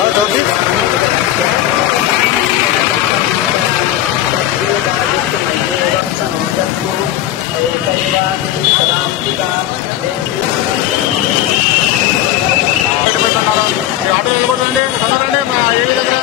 Auto వెళ్ళకూడదండి తొందరండి మా ఏవి దగ్గర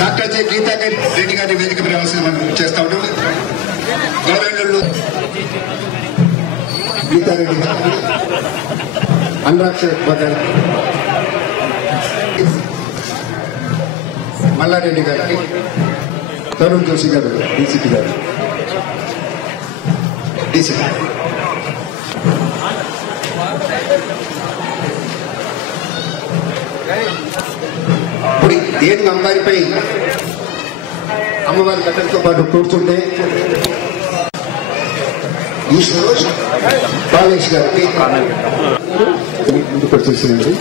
డాక్టర్ జె గీతా రెడ్డి గారి వేదిక ప్రవేశం చేస్తా ఉంటాం. గౌరవనీయులు గీతారెడ్డి గారు, అనురాగ్ షేక్ గారు, మల్లారెడ్డి గారికి, తరుణ్ జోషి గారు, డీసీపీ గారు, డీసీపీ ఇప్పుడు ఏనుగు అమ్మవారిపై అమ్మవారి కట్టలతో పాటు కూర్చుంటే ఈశ్వరు బాలేష్ గారికి ముందుకు వచ్చేసిందండి.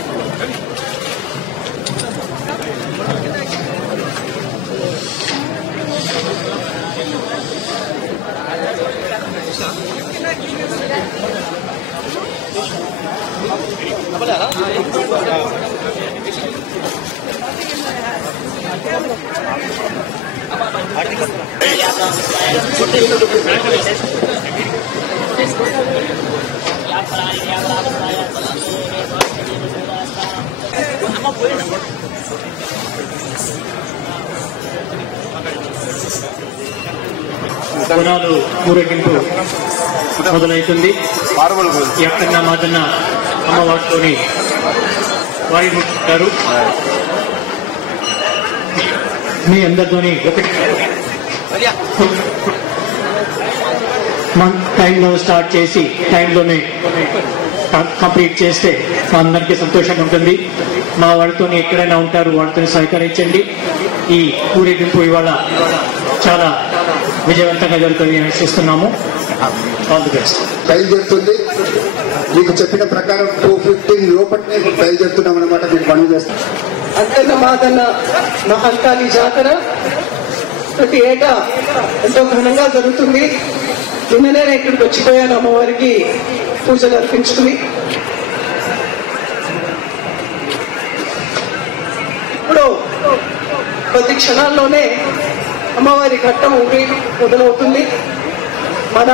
గుణాలు ఊరేగింపు మొదలవుతుంది. ఎక్కడన్నా మాటన్న అమ్మవారితోని వారి ముట్టారు. మీ అందరితోని ఒకటి టైంలో స్టార్ట్ చేసి టైంలోనే కంప్లీట్ చేస్తే మా అందరికీ సంతోషంగా ఉంటుంది. మా వాళ్ళతో ఎక్కడైనా ఉంటారు, వాళ్ళతో సహకరించండి. ఈ ఊరేగింపు ఇవాళ చాలా విజయవంతంగా జరుగుతుంది అని ఆశిస్తున్నాము. All the best. బయలుదేరుతుంది. మీకు చెప్పిన ప్రకారం 2:15 లోపలనే బయలుదేరుతున్నాం అనమాట. మీకు పనులు చేస్తాం. అంతన్న మాదన్న మహంకాళి జాతర ప్రతి ఏటా ఎంతో ఘనంగా జరుగుతుంది. నిన్ననే ఇక్కడికి వచ్చిపోయాను అమ్మవారికి పూజలు అర్పించుకుని. ఇప్పుడు కొద్ది క్షణాల్లోనే అమ్మవారి ఘట్టం మొదలవుతుంది. మన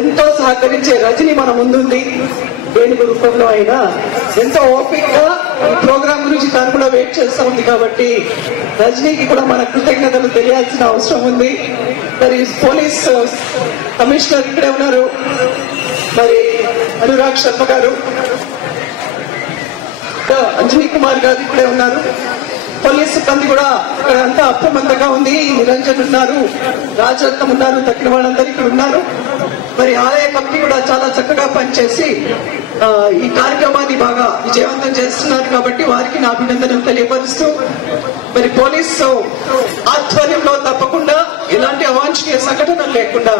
ఎంతో సహకరించే రజని మన ముందుంది. ఏనుగు రూపంలో అయినా ఎంతో ఓపికగా ఈ ప్రోగ్రాం గురించి తను కూడా వెయిట్ చేస్తూ ఉంది. కాబట్టి రజనీకి కూడా మన కృతజ్ఞతలు తెలియాల్సిన అవసరం ఉంది. మరి పోలీస్ కమిషనర్ ఇక్కడే ఉన్నారు, మరి అనురాగ్ శర్మ గారు, అంజనీ కుమార్ గారు ఇక్కడే ఉన్నారు. పోలీస్ సిబ్బంది కూడా ఇక్కడ అంతా అప్రమత్తంగా ఉంది. నిరంజన్ ఉన్నారు, రాజరత్నం ఉన్నారు, తక్కిన వాళ్ళందరూ ఇక్కడ ఉన్నారు. మరి ఆలయ కమిటీ కూడా చాలా చక్కగా పనిచేసి ఈ కార్యక్రమాన్ని బాగా విజయవంతం చేస్తున్నారు. కాబట్టి వారికి నా అభినందనలు తెలియపరుస్తూ, మరి పోలీసు ఆధ్వర్యంలో తప్పకుండా ఎలాంటి అవాంఛనీయ సంఘటనలు లేకుండా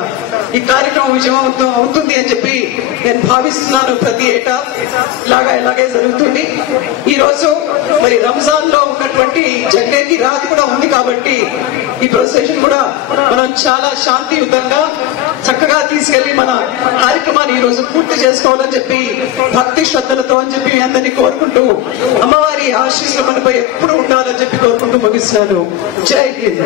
ఈ కార్యక్రమం విజయవంతం అవుతుంది అని చెప్పి నేను భావిస్తున్నాను. ప్రతి ఏటా ఇలాగే జరుగుతుంది. ఈ రోజు మరి రంజాన్ లో ఉన్నటువంటి జగ్గేకి రాతి కూడా ఉంది. కాబట్టి ఈ ప్రొసెషన్ కూడా మనం చాలా శాంతియుతంగా చక్కగా తీసుకెళ్లి మన కార్యక్రమాన్ని ఈ రోజు పూర్తి చేసుకోవాలని చెప్పి భక్తి శ్రద్ధలతో అని చెప్పి మీ అందరినీ కోరుకుంటూ, అమ్మవారి ఆశీస్సులు మనపై ఎప్పుడు ఉండాలని చెప్పి కోరుకుంటూ ముగిస్తున్నాను. జై హింద్.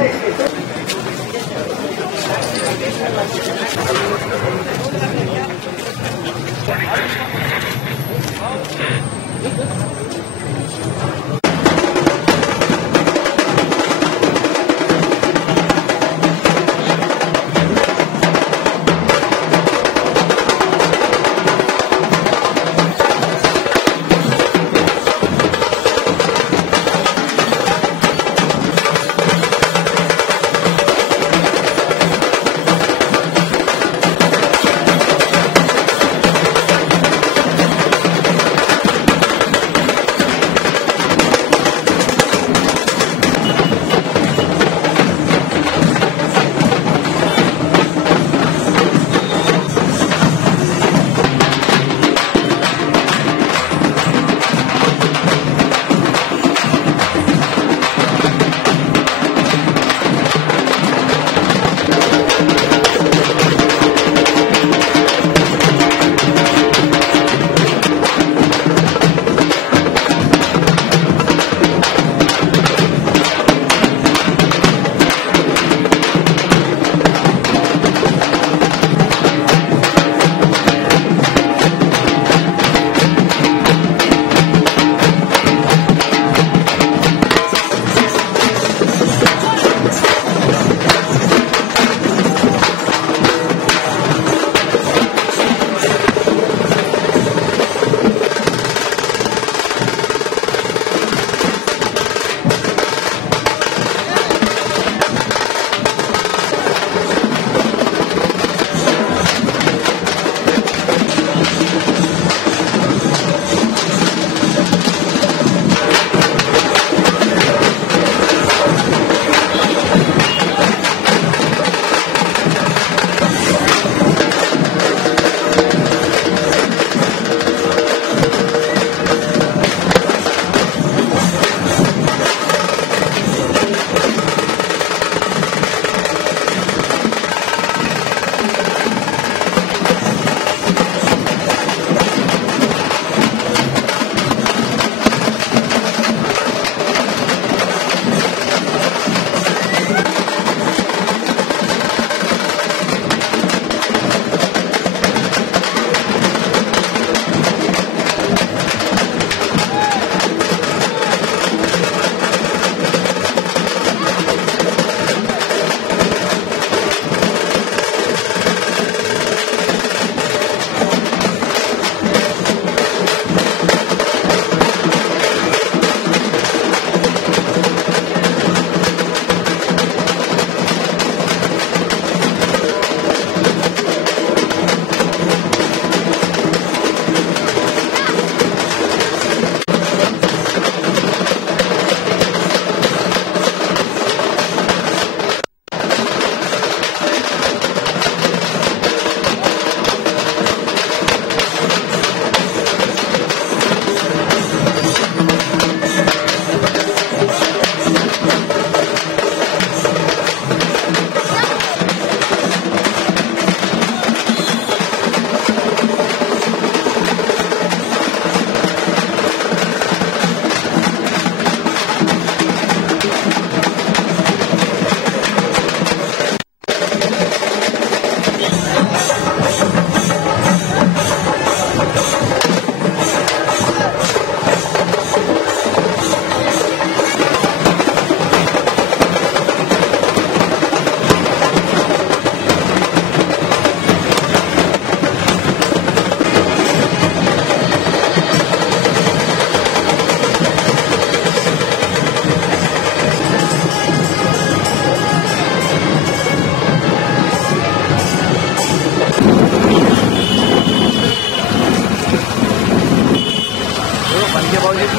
బాగానే